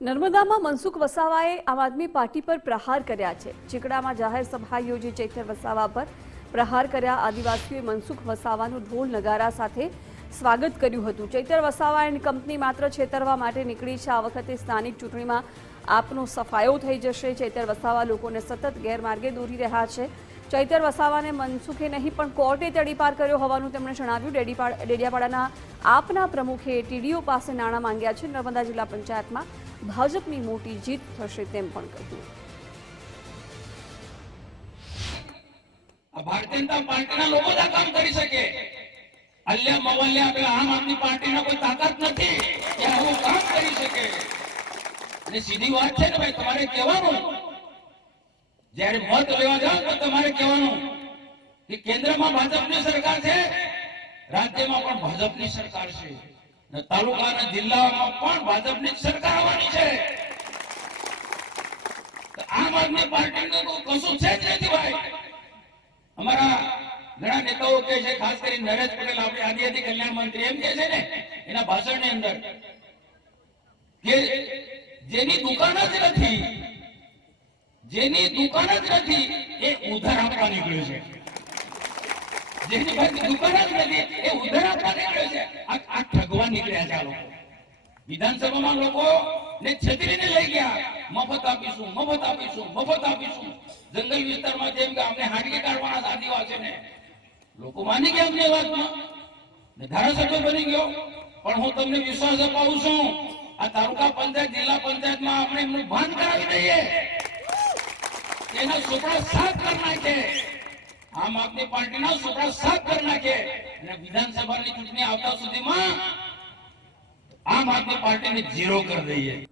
નર્મદામાં મનસુખ વસાવાએ આમ આદમી પાર્ટી પર પ્રહાર કર્યા છે। ચીકડામાં જાહેર સભા યોજી ચૈતર વસાવા પર પ્રહાર કર્યા। આદિવાસીઓએ મનસુખ વસાવાનું ઢોલ નગારા સાથે સ્વાગત કર્યું હતું। ચૈતર વસાવા એન્ડ કંપની માત્ર છેતરવા માટે નીકળી છે। આ વખતે સ્થાનિક ચૂંટણીમાં આપનો સફાયો થઈ જશે। ચૈતર વસાવા લોકોને સતત ગેરમાર્ગે દોરી રહ્યા છે। ચૈતર વસાવાને મનસુખે નહીં પણ કોર્ટે તડીપાર કર્યો હોવાનું તેમણે જણાવ્યું। ડેડિયાપાડાના આપના પ્રમુખે ટીડીઓ પાસે નાણાં માંગ્યા છે। નર્મદા જિલ્લા પંચાયતમાં ભાજપની મોટી જીત થશે તેમ પણ કહ્યું। ભારતીય જનતા પાર્ટીના લોકો જ આ કામ કરી શકે। અલ્યા મવલ્યા પેલા આમ આદમી પાર્ટીના કોઈ તાકાત નથી કે આવું કામ કરી શકે। અને સીધી વાત છે ને ભાઈ, તમારે કહેવાનું જ્યારે મત લેવા જાવ તો તમારે કહેવાનું કે કેન્દ્રમાં ભાજપની સરકાર છે, રાજ્યમાં પણ ભાજપની સરકાર છે, અને તાલુકા અને જિલ્લામાં પણ ભાજપની સરકાર આવવાની છે। આમ આદમી પાર્ટીનું કશું છે જ નથી ભાઈ। અમારા ઘણા નેતાઓ કહે છે, ખાસ કરીને નરેશ પટેલ, આપણે આદિજાતિ કલ્યાણ મંત્રી, એમ કહે છે ને એના ભાષણની અંદર કે જેની દુકાન જ નથી એ ઉધાર આપવા નીકળ્યું છે। જેની પાસે દુકાન જ નથી એ ઉધાર આપવા નીકળ્યો છે। આ ઠગવા નીકળ્યા છે આ લોકો। વિધાનસભામાં લોકો ને છેતરીને લઈ ગયા, મફત આપીશું, મફત આપીશું, મફત આપીશું। જંગલ વિસ્તારમાં જેમ કે અમને હાડકી કાઢવાના આદિવાસીઓને લોકો માની ગયા અમને વાતમાં, ને ધારાસભ્ય બની ગયો। પણ હું તમને વિશ્વાસ અપાવું છું, આ તાલુકા પંચાયત, જિલ્લા પંચાયતમાં આપણે એમનું ભાન કરાવી દઈએ, એના સુપડા સાફ કરી નાખે। આમ આદમી પાર્ટીના સુપડા સાફ કરી નાખે, અને વિધાનસભાની ચૂંટણી આવતા સુધીમાં આમ આદમી પાર્ટીને ઝીરો કરી દઈએ।